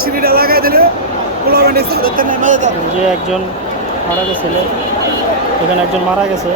সিঁড়িটা লাগাই দিলে যে একজন মারা গেছিল, এখানে একজন মারা গেছে।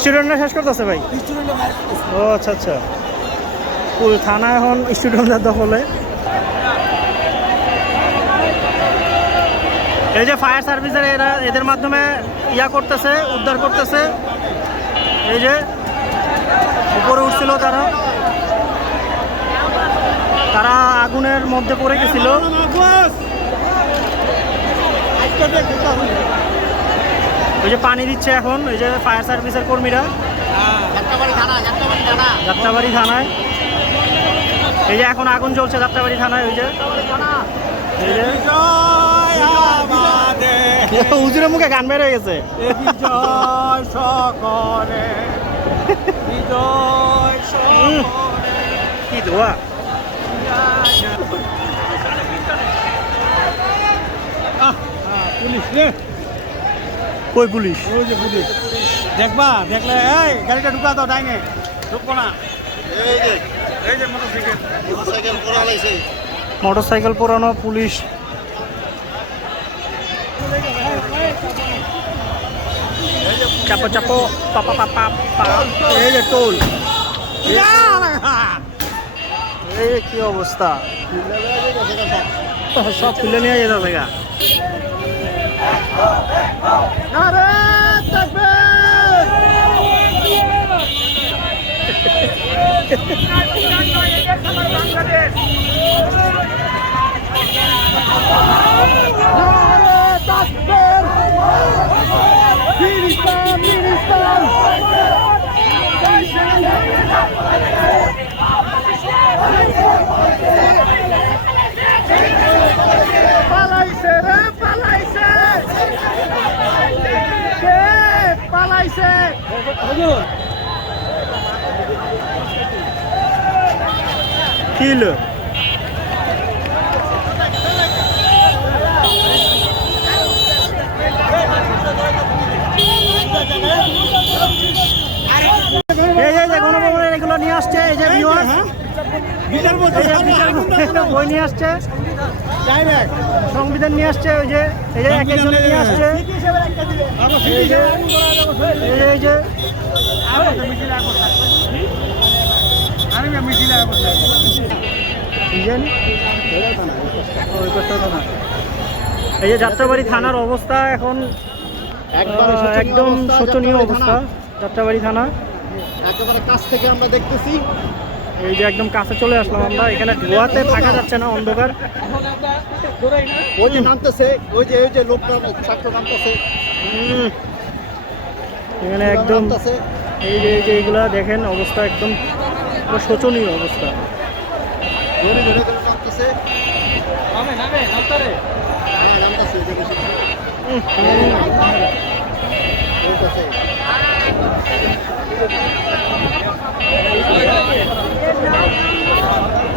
স্টুডেন্টরা শেষ করতেছে ভাই। ও আচ্ছা আচ্ছা, থানা এখন স্টুডেন্টদের দখলে। এই যে ফায়ার সার্ভিসের এরা এদের মাধ্যমে ইয়া করতেছে, উদ্ধার করতেছে। এই যে উপরে উঠছিল তারা, তারা আগুনের মধ্যে পড়ে গেছিল। ওই যে পানি দিচ্ছে এখন ওই যে ফায়ার সার্ভিসের কর্মীরা যাত্রাবাড়ি থানায়। এই যে এখন আগুন জ্বলছে যাত্রাবাড়ি থানায়। ওই যে হুজুরের মুখে গান বের হয়ে গেছে। কি ধোয়া! পুলিশ রে, কই পুলিশ? ওই যে পুলিশ, দেখবা দেখলে এই গাড়িটা ঢুকা দাও, ডাইনে ঢুকবো না। এই যে মোটরসাইকেল পোড়ানো পুলিশ। চাপো চাপো পাপা পাপা পা। এই যে টোল, এই কি অবস্থা, সব খুলে নিয়ে যেতে গা। কিল গণভবনের এগুলো নিয়ে আসছে। এই যে বই নিয়ে আসছে, সংবিধান নিয়ে আসছে। ওই যে এই যে একজন নিয়ে আসছে। এই যে এই যে যাত্রাবাড়ি থানার অবস্থা এখন একদম শোচনীয় অবস্থা। যাত্রাবাড়ি থানা একেবারে কাছ থেকে আমরা দেখতেছি। এই যে একদম কাছে চলে আসলাম আমরা। এখানে ধোয়াতে থাকা যাচ্ছে না, অন্ধকার। ওই যে নামতেছে, ওই যে লোকটা ছাত্র নামতেছে এখানে একদম। এই যে এইগুলা দেখেন অবস্থা একদম শোচনীয় অবস্থা। ধরে ধরে ধরে নামতেছে।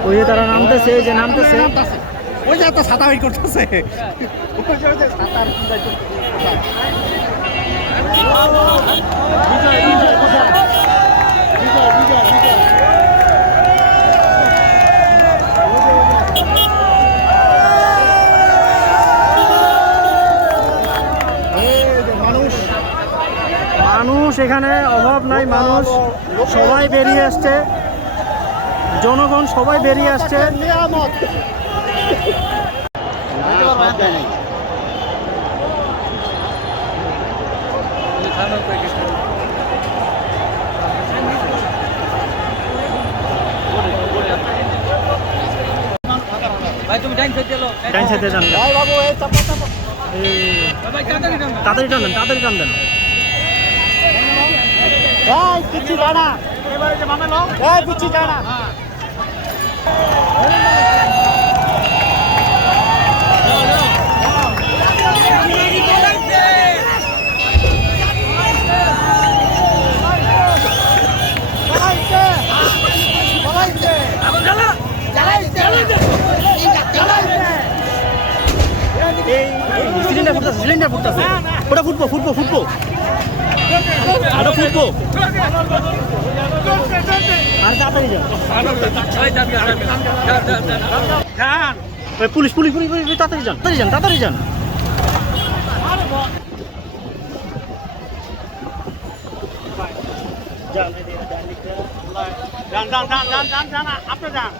ওই যে তারা নামতেছে, এই যে নামতেছে। ওই যে একটা ছাতা বের করতেছে। মানুষ এখানে অভাব নাই, মানুষ সবাই বেরিয়ে আসছে, জনগণ সবাই বেরিয়ে আসছে। ভাই তুমি ডাইন সাইডে চলো, ডাইন সাইডে যান ভাই বাবু এই চাপা চাপা। ভাই তাড়াতাড়ি টান, তাড়াতাড়ি টান দেন, তাড়াতাড়ি টান দেন। ভাই কিছু জানা এবারে যে মামলা এই কিছু জানা। এই সিলিন্ডার ফুটতেছে ওটা ফুটবো আরো ফুটবো আর তাড়াতাড়ি যান যান পুলিশ তাড়াতাড়ি যান যান আপনি যান